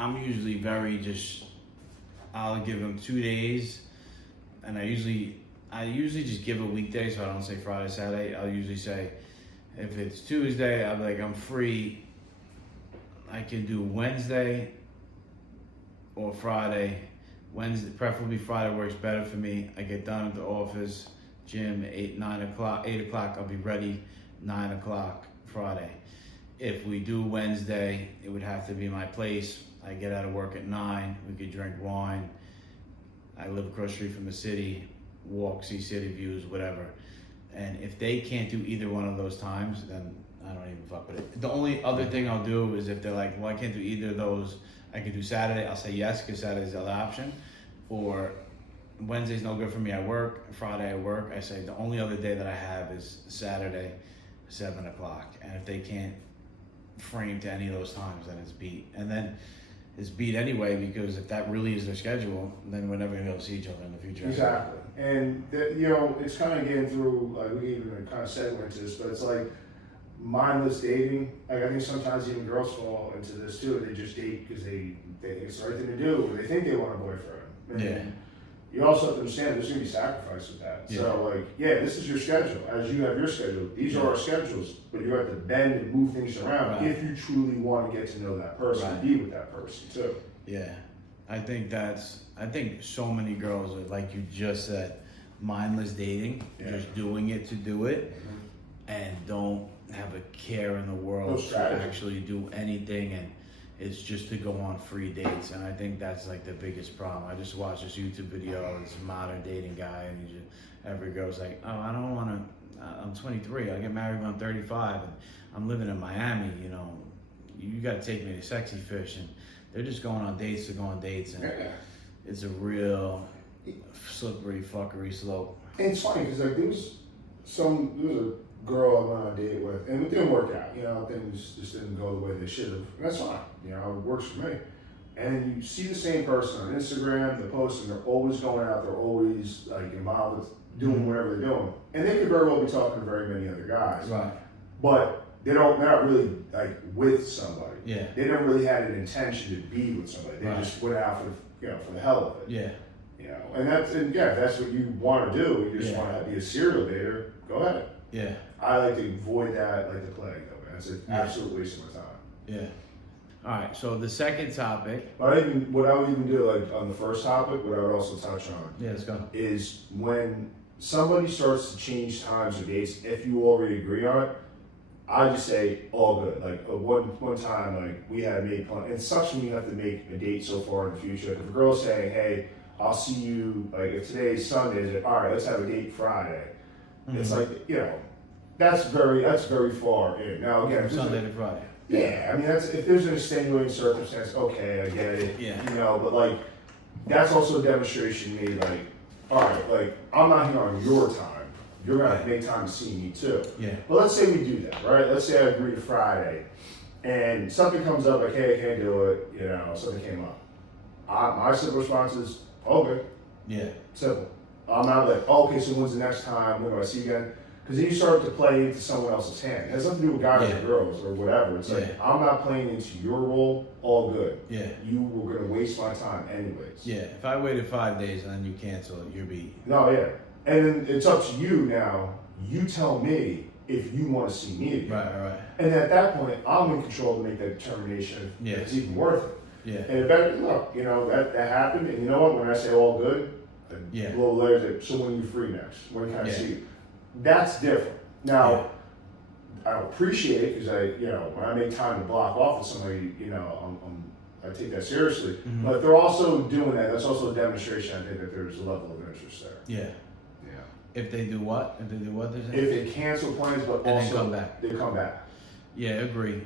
I'm usually very just. I'll give them 2 days, and I usually just give a weekday, so I don't say Friday, Saturday. I'll usually say, if it's Tuesday, I'll be like, I'm free. I can do Wednesday or Friday. Wednesday, preferably Friday, works better for me. I get done at the office, gym, 8 o'clock. I'll be ready 9 o'clock Friday. If we do Wednesday, it would have to be my place. I get out of work at 9. We could drink wine. I live across the street from the city. Walk, see city views, whatever. And if they can't do either one of those times, then I don't even fuck with it. The only other thing I'll do is if they're like, well, I can't do either of those. I can do Saturday. I'll say yes, because Saturday's the other option. Or Wednesday's no good for me. I work. Friday I work. I say the only other day that I have is Saturday, 7 o'clock. And if they can't frame to any of those times, then it's beat. And then it's beat anyway, because if that really is their schedule, then we're never gonna be able to see each other in the future. Exactly. And you know, it's kind of getting through, like, we even kind of segue into this, but it's like mindless dating. Like, I think sometimes even girls fall into this too. They just date because they think it's the right thing to do, or they think they want a boyfriend. And Yeah. you also have to understand there's gonna be sacrifice with that. Yeah. So like, yeah, this is your schedule. As you have your schedule, these are our schedules, but you have to bend and move things around if you truly want to get to know that person and be with that person too. Yeah. I think so many girls are, like you just said, mindless dating, just doing it to do it, and don't have a care in the world to actually do anything, and it's just to go on free dates. And I think that's like the biggest problem. I just watched this YouTube video of this modern dating guy, and every girl's like, oh, I don't want to, I'm 23, I'll get married when I'm 35, and I'm living in Miami, you know, you got to take me to Sexy Fish. And they're just going on dates to go on dates, and it's a real slippery fuckery slope. And it's funny because like there was a girl I went on a date with, and it didn't work out. You know, things just didn't go the way they should have. And that's fine. You know, it works for me. And then you see the same person on Instagram, the posts, and they're always going out. They're always like involved with doing whatever they're doing, and they could very well be talking to very many other guys. Right. But they're not really like with somebody. Yeah. They never really had an intention to be with somebody. They just went out for the hell of it. Yeah. You know, and if that's what you want to do. You just want to be a serial dater. Go ahead. Yeah. I like to avoid that like the plague, though, man. It's an absolute waste of my time. Yeah. All right. So the second topic. What I would even do, like on the first topic, what I would also touch on. Yeah, let's go. Is when somebody starts to change times or dates, if you already agree on it, I just say all good. Like one time, like we had made plan. It sucks when you have to make a date so far in the future. If a girl's saying, "Hey, I'll see you," like if today's Sunday, it's like, all right, let's have a date Friday. It's like, you know, that's very far in. Now again, Sunday to Friday. Yeah, I mean if there's an extenuating circumstance, okay, I get it. Yeah. You know, but like that's also a demonstration to me, like, all right, like I'm not here on your time. You're gonna make time to see me too. Yeah. But let's say we do that, right? Let's say I agree to Friday, and something comes up like, hey, I can't do it. You know, something came up. My simple response is, okay. Yeah. Simple. I'm not like, oh, okay, so when's the next time? When do I see you again? Because then you start to play into someone else's hand. It has nothing to do with guys or girls or whatever. It's like, I'm not playing into your role, all good. Yeah. You were going to waste my time anyways. Yeah. If I waited 5 days and then you cancel it, you're beat. No, yeah. And then it's up to you now. You tell me if you want to see me again. Right. And at that point, I'm in control to make that determination if it's even worth it. Yeah. And it better, look, you know, that happened. And you know what? When I say all good, blow layers at, so when are you free next? When can I see you? That's different. Now, I appreciate it because when I make time to block off with somebody, you know, I take that seriously. Mm-hmm. But if they're also doing that, that's also a demonstration, I think, that there's a level of interest there. Yeah. If they do what? If they do what? If they cancel plans, but and also they come back. They come back. Yeah, agree.